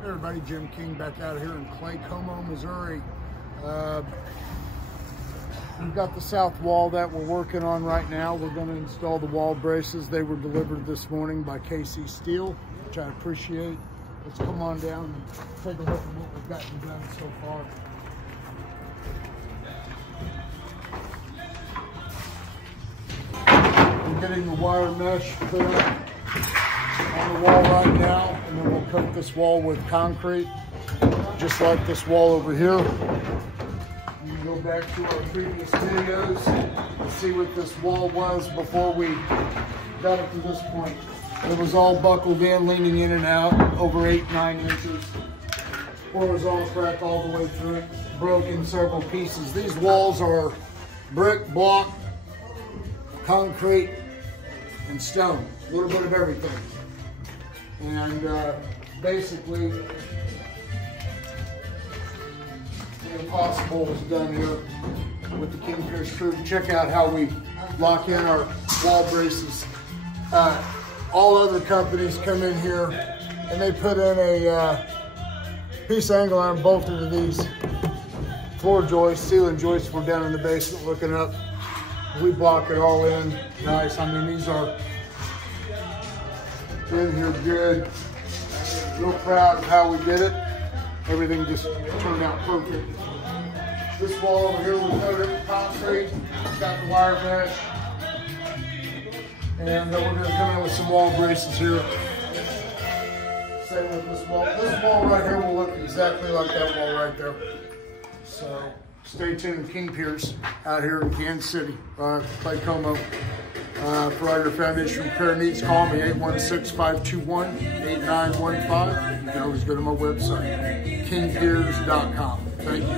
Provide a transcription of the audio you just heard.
Hey everybody, Jim King back out here in Clay Como, Missouri. We've got the south wall that we're working on right now. We're going to install the wall braces. They were delivered this morning by KC Steel, which I appreciate. Let's come on down and take a look at what we've gotten done so far. We're getting the wire mesh put up on the wall right now, and then we'll coat this wall with concrete, just like this wall over here. You can go back to our previous videos and see what this wall was before we got it to this point. It was all buckled in, leaning in and out, over 8-9 inches. Horizontal crack all the way through it, broke in several pieces. These walls are brick, block, concrete, and stone. A little bit of everything. And basically, the impossible was done here with the Piers crew. Check out how we lock in our wall braces. All other companies come in here and they put in a piece of angle iron bolted to these floor joists, ceiling joists. We're down in the basement looking up. We block it all in nice. I mean, these are in here good. Real proud of how we did it. Everything just turned out perfect. This wall over here was coated with concrete. It's got the wire mesh. And we're going to come in with some wall braces here. Same with this wall. This wall right here will look exactly like that wall right there. So stay tuned. King Piers out here in Kansas City, Clay Como. For all your foundation repair needs, call me 816-521-8915. You can always go to my website, kingpiers.com. Thank you.